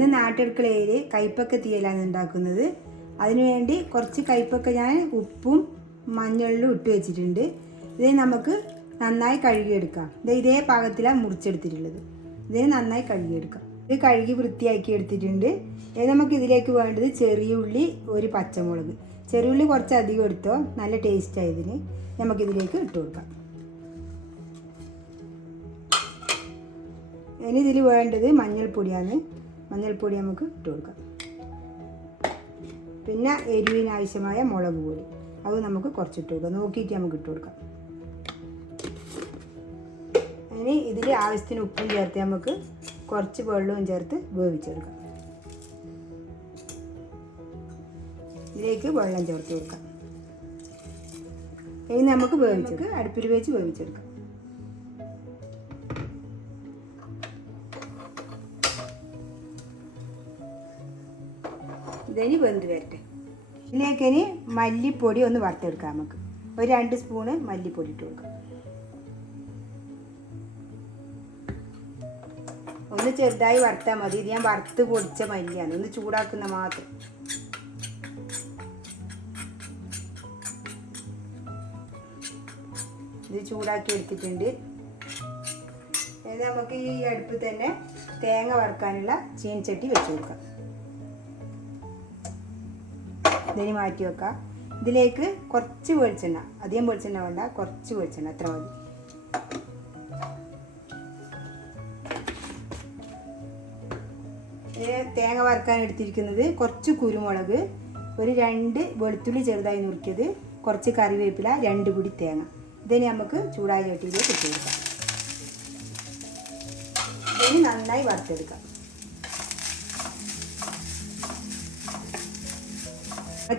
ഇന്ന് നാട്ടടുക്കളയിൽ കയ്പക്ക തീയലാണ് ഉണ്ടാക്കുന്നത്. അതിനുവേണ്ടി കുറച്ച് കയ്പക്ക ഞാൻ ഉപ്പും മഞ്ഞളിലും ഇട്ട് വെച്ചിട്ടുണ്ട്. ഇത് നമുക്ക് നന്നായി കഴുകിയെടുക്കാം. ഇതേ പാകത്തിലാണ് മുറിച്ചെടുത്തിട്ടുള്ളത്. ഇതിന് നന്നായി കഴുകിയെടുക്കാം. ഇത് കഴുകി വൃത്തിയാക്കി എടുത്തിട്ടുണ്ട്. നമുക്ക് ഇതിലേക്ക് വേണ്ടത് ചെറിയ ഉള്ളി, ഒരു പച്ചമുളക്. ചെറിയ ഉള്ളി കുറച്ച് അധികം എടുത്തോ, നല്ല ടേസ്റ്റ് ആയതിന്. നമുക്കിതിലേക്ക് ഇട്ട് കൊടുക്കാം. ഇനി ഇതിൽ വേണ്ടത് മഞ്ഞൾപ്പൊടിയാണ്. മഞ്ഞൾപ്പൊടി നമുക്ക് ഇട്ട് കൊടുക്കാം. പിന്നെ എരിവിന് ആവശ്യമായ മുളക് പൊടി അത് നമുക്ക് കുറച്ചിട്ട് കൊടുക്കാം. നോക്കിയിട്ട് നമുക്ക് ഇട്ട് കൊടുക്കാം. ഇനി ഇതിൽ ആവശ്യത്തിന് ഉപ്പും ചേർത്ത് നമുക്ക് കുറച്ച് വെള്ളവും ചേർത്ത് വേവിച്ചെടുക്കാം. ഇതിലേക്ക് വെള്ളം ചേർത്ത് കൊടുക്കാം. ഇനി നമുക്ക് അടുപ്പിൽ വെച്ച് വേവിച്ചെടുക്കാം. ഇതിന് വെന്ത് വരട്ടെ. ഇതിലേക്ക് ഇനി മല്ലിപ്പൊടി ഒന്ന് വറുത്തെടുക്കാം. നമുക്ക് ഒരു 2 സ്പൂണ് മല്ലിപ്പൊടി ഇട്ട് കൊടുക്കാം. ഒന്ന് ചെറുതായി വറുത്താൽ മതി. ഇത് ഞാൻ വറുത്ത് പൊടിച്ച മല്ലിയാണ്, ഒന്ന് ചൂടാക്കുന്ന മാത്രം. ഇത് ചൂടാക്കി എടുത്തിട്ടുണ്ട്. നമുക്ക് ഈ അടുപ്പിൽ തന്നെ തേങ്ങ വറുക്കാനുള്ള ചീനച്ചട്ടി വെച്ച് കൊടുക്കാം. ഇതിന് മാറ്റി വെക്കാം. ഇതിലേക്ക് കുറച്ച് വെളിച്ചെണ്ണ, അധികം വെളിച്ചെണ്ണ വേണ്ട, കുറച്ച് വെളിച്ചെണ്ണ അത്ര മതി. തേങ്ങ വറുക്കാൻ എടുത്തിരിക്കുന്നത് കുറച്ച് കുരുമുളക്, ഒരു 2 വെളുത്തുള്ളി ചെറുതായി നുറുക്കിയത്, കുറച്ച് കറിവേപ്പില, 2 പിടി തേങ്ങ. ഇതിന് നമുക്ക് ചൂടായ ചട്ടിയിലേക്ക് ഇട്ട് കൊടുക്കാം. ഇതിന് നന്നായി വറുത്തെടുക്കാം.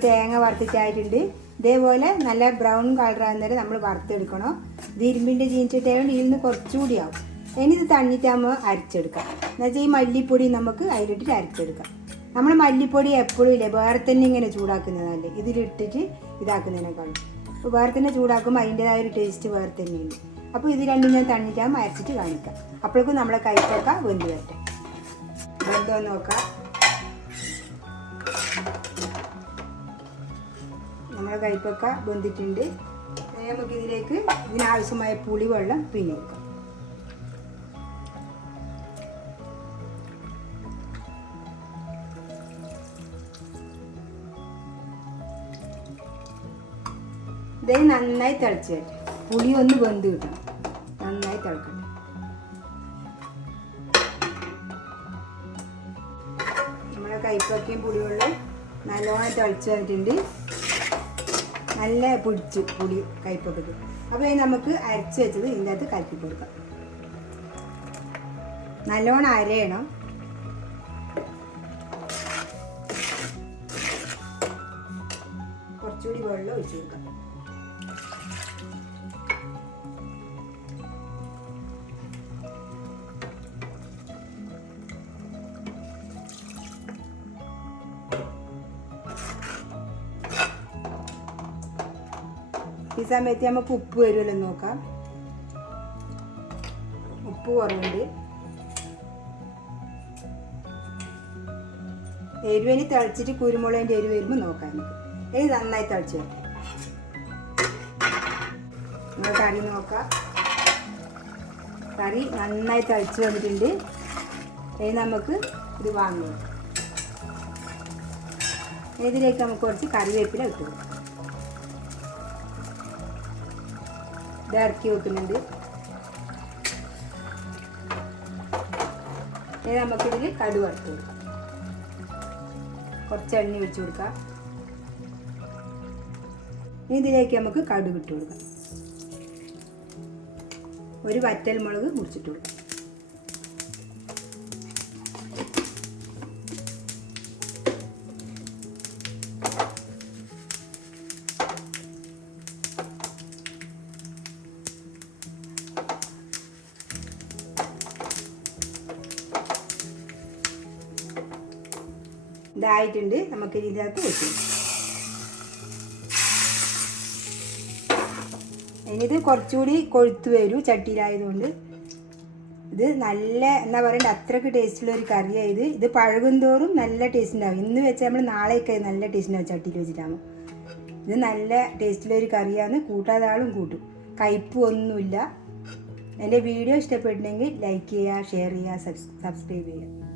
തേങ്ങ വറുത്തിട്ടായിട്ടുണ്ട്. ഇതേപോലെ നല്ല ബ്രൗൺ കളറാകുന്നേരം നമ്മൾ വറുത്തെടുക്കണം. ഇത് ഇരുമ്പിൻ്റെ ചീനിച്ചിട്ടായതുകൊണ്ട് ഇതിൽ നിന്ന് കുറച്ചുകൂടി ആവും. ഇനി ഇത് തണ്ണിട്ടാകുമ്പോൾ അരച്ചെടുക്കാം. എന്നുവെച്ചാൽ ഈ മല്ലിപ്പൊടി നമുക്ക് അതിലിട്ടിട്ട് അരച്ചെടുക്കാം. നമ്മൾ മല്ലിപ്പൊടി എപ്പോഴും ഇല്ലേ വേറെ തന്നെ ഇങ്ങനെ ചൂടാക്കുന്നതല്ലേ ഇതിലിട്ടിട്ട് ഇതാക്കുന്നതിനേക്കാളും. അപ്പോൾ വേറെ തന്നെ ചൂടാക്കുമ്പോൾ അതിൻ്റെതായ ഒരു ടേസ്റ്റ് വേറെ തന്നെയുണ്ട്. അപ്പോൾ ഇത് രണ്ടും ഞാൻ തണ്ണിട്ടാകുമ്പോൾ അരച്ചിട്ട് കാണിക്കാം. അപ്പോഴേക്കും നമ്മളെ കയ്പക്ക വെന്ത് വരട്ടെ. വെന്തോ നോക്കാം. നമ്മളെ കയ്പക്ക വെന്തിട്ടുണ്ട്. നമുക്കിതിലേക്ക് ഇതിനാവശ്യമായ പുളിവെള്ളം പിഴിഞ്ഞെടുക്കാം. ഇത് നന്നായി തിളച്ച് വരട്ടെ. പുളി ഒന്ന് വെന്ത് കിട്ടണം. നന്നായി തിളക്കട്ടെ. നമ്മളെ കയ്പക്കയും പുളിവെള്ളം നല്ലോണം തിളച്ച് വന്നിട്ടുണ്ട്. നല്ല പിടിച്ച് പുളി കയ്പക്കത്ത്. അപ്പോൾ ഇനി നമുക്ക് അരച്ച് വെച്ചത് ഇതിൻ്റെ അകത്ത് കലക്കി കൊടുക്കാം. നല്ലോണം അരയണം. കുറച്ചുകൂടി വെള്ളം ഒഴിച്ച് കൊടുക്കാം. ഈ സമയത്ത് നമുക്ക് ഉപ്പ് വരുമല്ലോ നോക്കാം. ഉപ്പ് കുറവുണ്ട്. എരിവിന് തിളച്ചിട്ട് കുരുമുളകിൻ്റെ എരിവ് വരുമ്പോൾ നോക്കാം നമുക്ക്. ഇനി നന്നായി തിളച്ച് വരും. നമ്മൾ കറി നോക്കാം. കറി നന്നായി തിളച്ച് വന്നിട്ടുണ്ട്. ഇനി നമുക്ക് ഇത് വാങ്ങുക. ഇതിലേക്ക് നമുക്ക് കുറച്ച് കറിവേപ്പില ഇട്ട് കൊടുക്കാം. ഇത് ഇറക്കി വെക്കുന്നുണ്ട്. ഇനി നമുക്കിതിൽ കടുക് വറുത്ത് കൊടുക്കാം. കുറച്ച് എണ്ണ ഒഴിച്ച് കൊടുക്കാം. ഇനി ഇതിലേക്ക് നമുക്ക് കടുക് ഇട്ട് കൊടുക്കാം. ഒരു വറ്റൽ മുളക് മുറിച്ചിട്ട് കൊടുക്കാം. ഇതായിട്ടുണ്ട്. നമുക്ക് ഇതിനകത്ത് വെച്ചു. ഇനിയിത് കുറച്ചുകൂടി കൊഴുത്ത് വരും ചട്ടിയിലായതുകൊണ്ട്. ഇത് നല്ല എന്താ പറയണ്ട അത്രയ്ക്ക് ടേസ്റ്റുള്ള ഒരു കറിയാണ് ഇത് പഴകും തോറും നല്ല ടേസ്റ്റ് ഉണ്ടാവും. ഇന്ന് വെച്ചാൽ നമ്മൾ നാളെയൊക്കെ നല്ല ടേസ്റ്റ് ഉണ്ടാവും ചട്ടിയിൽ വെച്ചിട്ടാകുമ്പോൾ. ഇത് നല്ല ടേസ്റ്റുള്ള ഒരു കറിയാണ്, കൂട്ടാതെ ആളും കൂട്ടും, കയ്പും ഒന്നുമില്ല. എൻ്റെ വീഡിയോ ഇഷ്ടപ്പെട്ടിട്ടുണ്ടെങ്കിൽ ലൈക്ക് ചെയ്യുക, ഷെയർ ചെയ്യുക, സബ്സ്ക്രൈബ് ചെയ്യുക.